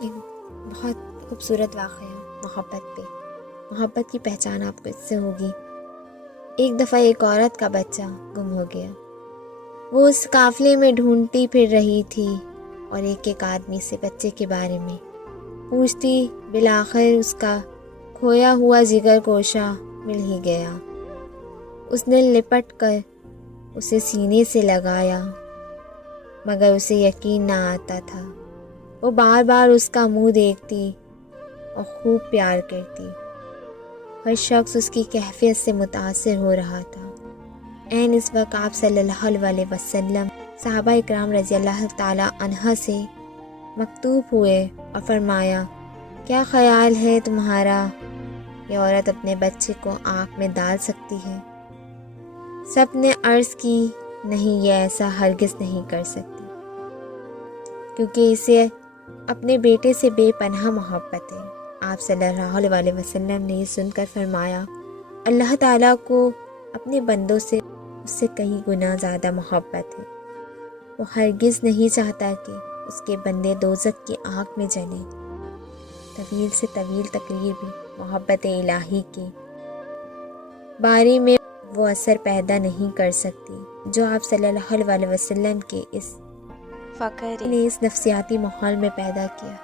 ایک بہت خوبصورت واقعہ محبت پہ. محبت کی پہچان آپ کو اس سے ہوگی. ایک دفعہ ایک عورت کا بچہ گم ہو گیا. وہ اس قافلے میں ڈھونڈتی پھر رہی تھی اور ایک ایک آدمی سے بچے کے بارے میں پوچھتی. بالآخر اس کا کھویا ہوا جگر گوشہ مل ہی گیا. اس نے لپٹ کر اسے سینے سے لگایا مگر اسے یقین نہ آتا تھا. وہ بار بار اس کا منہ دیکھتی اور خوب پیار کرتی. ہر شخص اس کی کیفیت سے متاثر ہو رہا تھا. عین اس وقت آپ صلی اللہ علیہ وسلم صحابہ اکرام رضی اللہ تعالیٰ عنہ سے مکتوب ہوئے اور فرمایا کیا خیال ہے تمہارا، یہ عورت اپنے بچے کو آنکھ میں ڈال سکتی ہے؟ سب نے عرض کی نہیں، یہ ایسا ہرگز نہیں کر سکتی کیونکہ اسے اپنے بیٹے سے بے پناہ محبت ہے. آپ صلی اللہ علیہ وسلم نے یہ سن کر فرمایا اللہ تعالیٰ کو اپنے بندوں سے اس سے کئی گنا زیادہ محبت ہے. وہ ہرگز نہیں چاہتا کہ اس کے بندے دوزخ کی آگ میں جلیں. طویل سے طویل تقریر بھی محبت الہی کے بارے میں وہ اثر پیدا نہیں کر سکتی جو آپ صلی اللہ علیہ وسلم کے اس فقر نے اس نفسیاتی ماحول میں پیدا کیا.